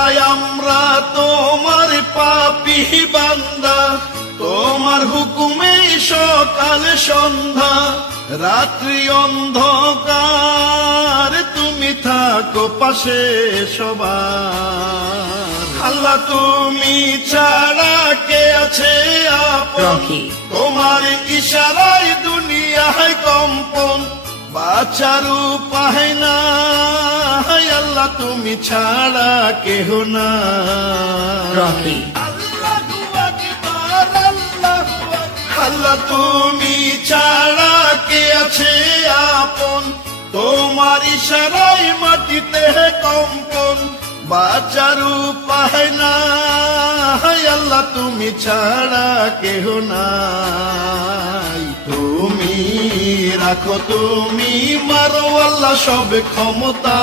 আল্লাহ আমরা তোমার পাপী বান্দা, তোমার হুকুমে সকাল সন্ধ্যা, রাত্রি অন্ধকার তুমি থাকো পাশে সবার। আল্লাহ তুমি ছাড়া কে আছে আপন, তোমার ইশারায় দুনিয়ায় কম্পন, বাঁচার উপায় নাই আল্লাহ তুমি ছাড়া কেহ নাই। আল্লাহ তুমি ছাড়া কে আছে আপন, তোমার ইশারায় মাটিতে কম্পন, বাঁচার উপায় নাই আল্লাহ তুমি ছাড়া কেহ নাই। তুমি রাখো তুমি মারো আল্লাহ সব ক্ষমতা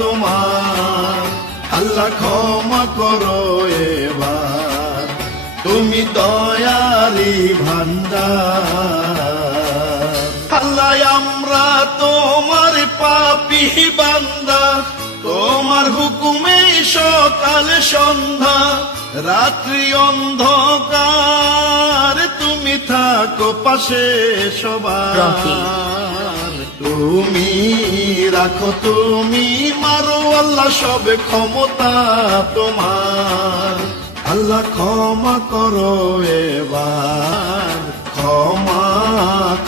তোমার। আল্লাহ ক্ষমা করো এবার, তুমি দয়ারি ভান্ডার। আল্লাহ আমরা তোমার পাপী বান্দা, তোমার হুকুমে সকাল সন্ধ্যা, রাত্রি অন্ধকার তুমি থাকো পাশে সবার। তুমি রাখো তুমি মারো আল্লাহ সব ক্ষমতা তোমার। আল্লাহ ক্ষমা করো এবার, ক্ষমা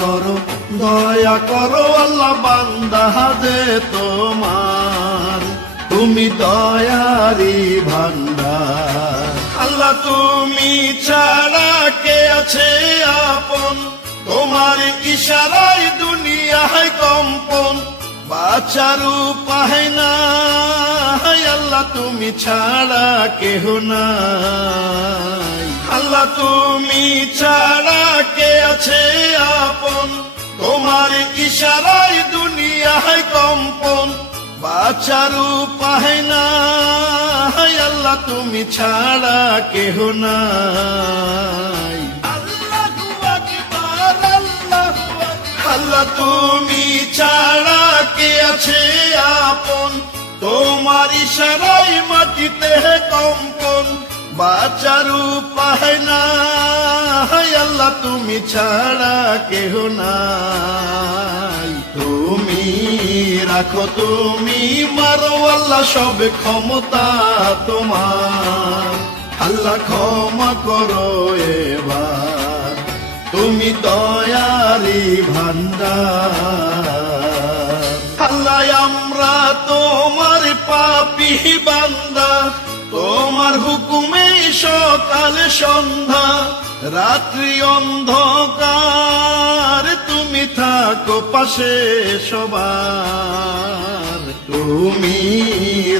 করো দয়া করো আল্লাহ বান্দা দে তোমার, তুমি দয়ারি ভান্ডার। আল্লাহ তুমি ছাড়া কে আছে আপন, তোমার ইশারায় দুনিয়ায় কম্পন, বাঁচার উপায় নাই আল্লাহ তুমি ছাড়া কেহ নাই। আল্লাহ তুমি ছাড়া কে আছে আপন, তোমার ইশারায় দুনিয়ায় কম্পন, বাঁচার উপায় নাই আল্লাহ তুমি ছাড়া কেহ নাই। আল্লাহ তুমি ছাড়া কে আছে আপন, তোমার ইশারায় মাটিতে কম্পন, বাঁচার উপায় নাই আল্লাহ তুমি ছাড়া কেহ নাই। তুমি রাখো তুমি মারো আল্লাহ সব ক্ষমতা তোমার। আল্লাহ ক্ষমা করো এবার, তুমি দয়ারি ভান্ডার। আল্লাহ আমরা তোমার পাপী বান্দা, তোমার হুকুমে সকাল সন্ধ্যা, রাত্রি অন্ধকার তুমি থাকো পাশে সবার। তুমি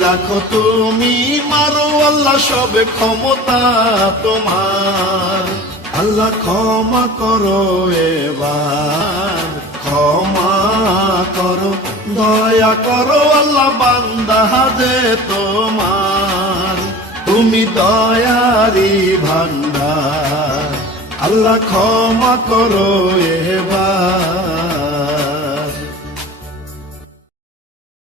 রাখো তুমি মারো আল্লাহ সব ক্ষমতা তোমার। আল্লাহ ক্ষমা করো এবার, ক্ষমা করো দয়া করো আল্লাহ বান্দা দে তোমার, তুমি দয়ারি ভান্ডার। আল্লাহ ক্ষমা করো এবার।